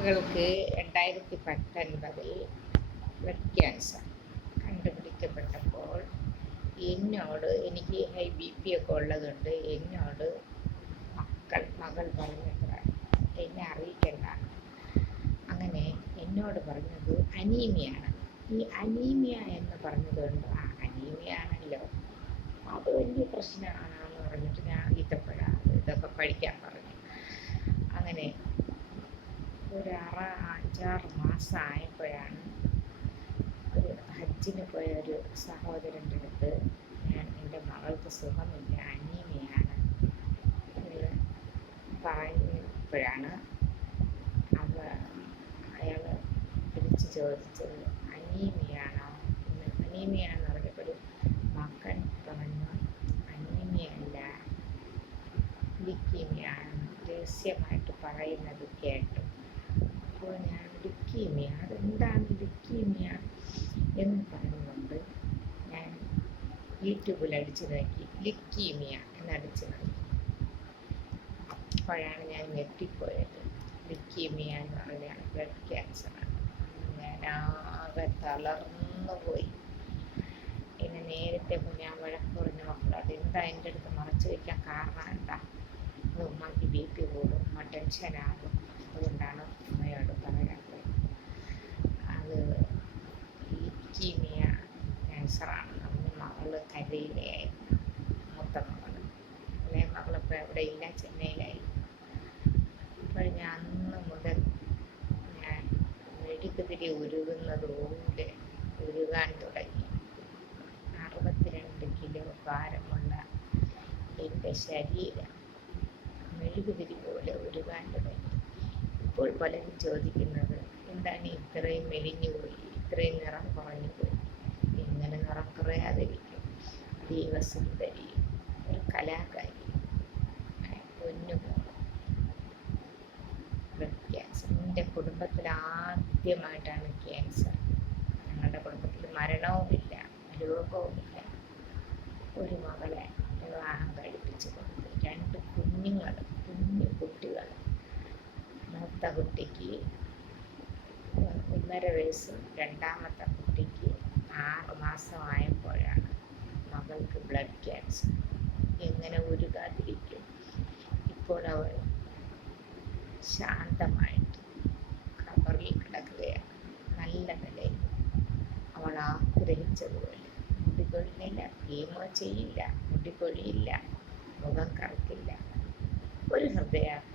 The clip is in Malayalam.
മകൾക്ക് 2019 ബ്ലഡ് ക്യാൻസർ കണ്ടുപിടിക്കപ്പെട്ടപ്പോൾ എനിക്ക് ഹൈ ബി പി ഒക്കെ ഉള്ളതുകൊണ്ട് എന്നോട് മകൾ പറഞ്ഞത്ര എന്നെ അറിയിക്കണ്ട. അങ്ങനെ എന്നോട് പറഞ്ഞത് അനീമിയാണ്. ഈ അനീമിയ എന്ന് പറഞ്ഞതുകൊണ്ട് അനീമിയ ആണല്ലോ, അത് വലിയ പ്രശ്നമാണെന്ന് പറഞ്ഞിട്ട് ഞാൻ ഇതൊക്കെ പഠിക്കാൻ പറഞ്ഞു. അങ്ങനെ ഒരു 5-6 മാസം ആയപ്പോഴാണ് ഒരു ഹജ്ജിന് പോയ ഒരു സഹോദരൻ്റെ അടുത്ത് ഞാൻ എൻ്റെ മകൾക്ക് സുഖമില്ല, അനീമിയാണ് എന്ന് പറഞ്ഞപ്പോഴാണ് അയാൾ തിരിച്ച് ചോദിച്ചത് അനീമിയാണോ എന്ന്. അനീമിയാണെന്ന് പറഞ്ഞപ്പോൾ ഒരു മകൻ പറഞ്ഞു അനീമിയല്ല, ലുക്കീമിയാണെന്ന് രഹസ്യമായിട്ട് പറയുന്നത് കേട്ടു. അപ്പോൾ ഞാൻ ലുക്കീമിയ, അതെന്താണ് ലുക്കീമിയ എന്ന് പറഞ്ഞുകൊണ്ട് ഞാൻ യൂട്യൂബിൽ അടിച്ചു നോക്കി, ലുക്കീമിയ എന്നടിച്ചു നോക്കി. അപ്പോഴാണ് ഞാൻ ഞെട്ടിപ്പോയത്. ലുക്കീമിയ എന്ന് പറഞ്ഞാൽ ബ്ലഡ് ക്യാൻസറാണ്. ഞാൻ ആകെ തളർന്നു പോയി. പിന്നെ നേരത്തെ ഞാൻ വഴക്ക് പറഞ്ഞ മക്കൾ അതെന്താ എൻ്റെ അടുത്ത് മറച്ചു വയ്ക്കാൻ കാരണം എന്താ, അത് ഉമ്മയ്ക്ക് ബി പി കൂടും, ഉമ്മ ടെൻഷനാകും, അതുകൊണ്ടാണ് ഉമ്മയോട് പറയാത്തത്. അത് ലുക്കീമിയ ക്യാൻസറാണ്. അന്ന് മകള് കരയിലായിരുന്നു, മൂത്ത മകള്. ഇളയ മകളിപ്പോൾ എവിടെ ഇല്ല, ചെന്നൈയിലായി. അപ്പോൾ ഞാൻ അന്ന് മുതൽ ഞാൻ മെഴുകുതിരി ഉരുകുന്നത് പോലെ ഉരുകാൻ തുടങ്ങി. 62 കിലോ ഭാരമുള്ള എൻ്റെ ശരീരം മെഴുകുതിരി പോലെ ഉരുകാൻ തുടങ്ങി. ഇപ്പോൾ പലരും ചോദിക്കുന്നത് എന്താണ് ഇത്രയും മെലിഞ്ഞു പോയി, ഇത്രയും നിറം കുറഞ്ഞു പോയി. എങ്ങനെ നിറം കുറയാതിരിക്കും? ദൈവസുന്ദരിയും ഒരു കലാകാരിയും പൊന്നുമോളും ബ്ലഡ് ക്യാൻസർ. എൻ്റെ കുടുംബത്തിൽ ആദ്യമായിട്ടാണ് ക്യാൻസർ. ഞങ്ങളുടെ കുടുംബത്തിൽ മരണവുമില്ല, രോഗവുമില്ല. ഒരു മകളെ വിവാഹം കഴിപ്പിച്ചു കൊടുത്തു, 2 കുഞ്ഞു കുട്ടികൾ. മൂത്ത കുട്ടിക്ക് 1.5 വയസ്സും രണ്ടാമത്തെ കുട്ടിക്ക് 6 മാസമായപ്പോഴാണ് മകൾക്ക് ബ്ലഡ് ക്യാൻസർ. എങ്ങനെ ഉരുകാതിരിക്കും? ഇപ്പോൾ അവൾ ശാന്തമായിട്ട് ഖബറിൽ കിടക്കുകയാണ്, നല്ല നിലയിൽ. അവൾ ആഗ്രഹിച്ചതുപോലെ മുടി കൊഴിയില്ല, കീമോ ചെയ്യില്ല, മുടി കൊഴിയില്ല, മുഖം കറുക്കില്ല, ഒരു ഹൃദയാഘാതം